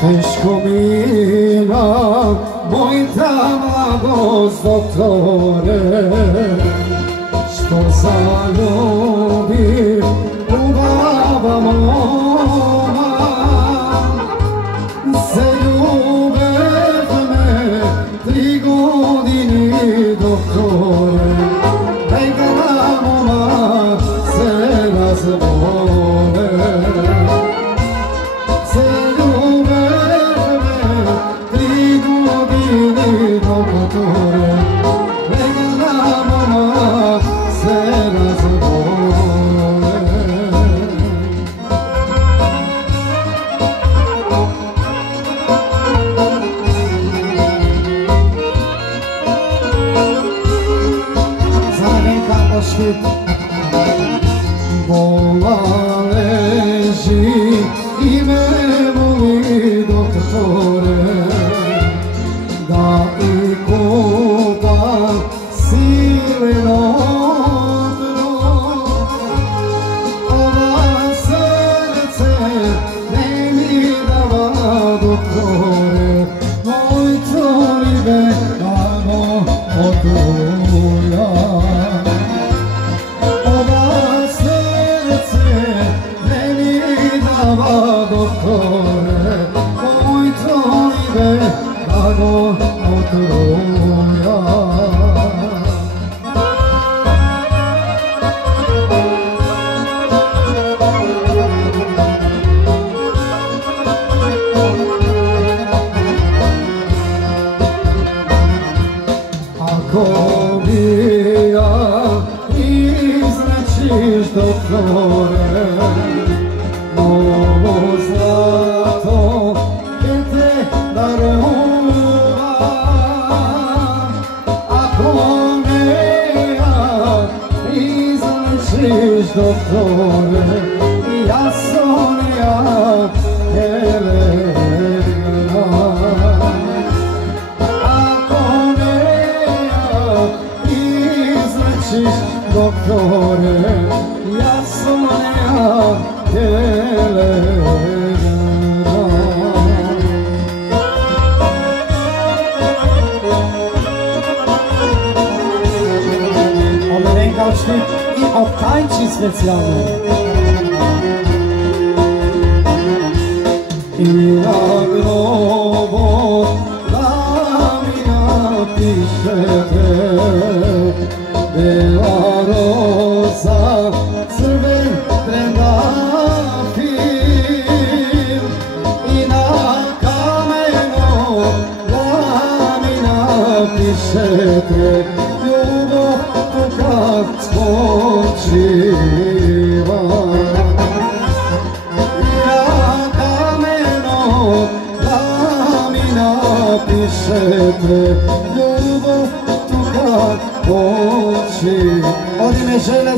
Teško mi nam mojta mladost, doktore, što zaljubim u baba moma. Zaljubev me 3 godine, doktore, neka moma se razbole. Bola leži i me moli, doktore, da i kupam sileno dno. Ova srce ne mi dava, doktore, moj tolibe damo otruja. Doktore, moj tolibe damo otruja. Ako bi ja izrečiš, doktore, ovo zlato je te darovam. Ako me ja izlečiš, doktore, ja sam ja Helena. Ako me ja izlečiš, doktore, ja sam ja Helena. Omerenka odšli i obtajči specijalno. I na grobu da mi napišete, bela roza, crven trendafil, i na kamenu da mi napišete, ljubav tu kad spočiva. I na kamenu da mi napišete, ljubav tu kad počiva. Od ime žene